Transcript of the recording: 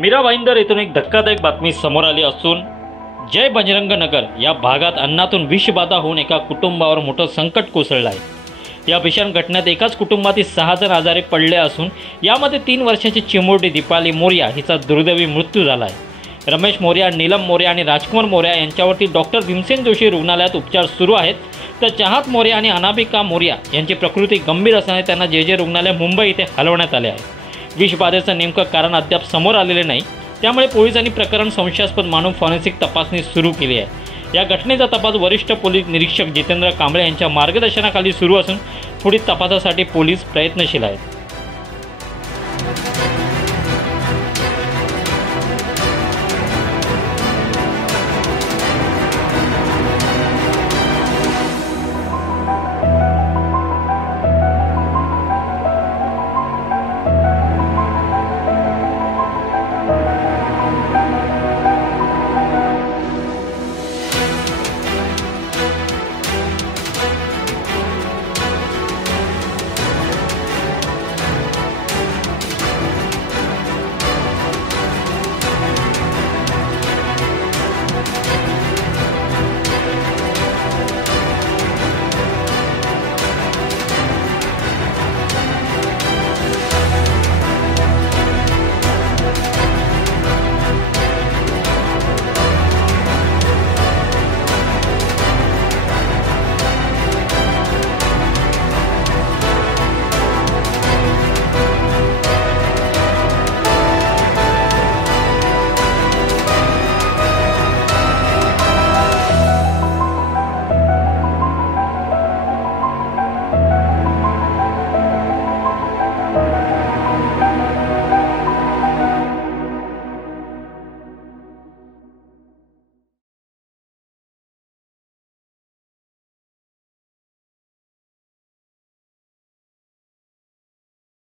मीरा भाईंदर येथून एक धक्कादायक बातमी समोर आली असून जय बजरंग नगर या भागात अन्नातून विषबाधा होऊन एका कुटुंबावर मोठं संकट कोसळलं आहे। या भीषण घटनेत एकाच कुटुंबातील 6 जण आजारी पडले असून यामध्ये 3 वर्षाची चिमुरडी दीपाली मोर्या हिचा दुर्दैवी मृत्यू झाला आहे। रमेश मोर्या, नीलम मोर्या आणि राजकुमार मोर्या यांच्यावरती डॉक्टर भीमसेन जोशी रुग्णालयात उपचार सुरू आहेत, तर चाहत मोर्या आणि अनामिका मोर्या यांची प्रकृती गंभीर असल्याने त्यांना जे रुग्णालय मुंबई येथे हलवण्यात आले आहे। विषबाधेचं नेमकं कारण अद्याप समोर आलेले नाही, त्यामुळे पोलिसांनी प्रकरण संशयास्पद मानून फॉरेन्सिक तपासणी सुरू केली आहे। या घटनेचा तपास वरिष्ठ पोलीस निरीक्षक जितेंद्र कांबळे यांच्या मार्गदर्शनाखाली सुरू असून पुढील तपासासाठी पोलीस प्रयत्नशील आहेत।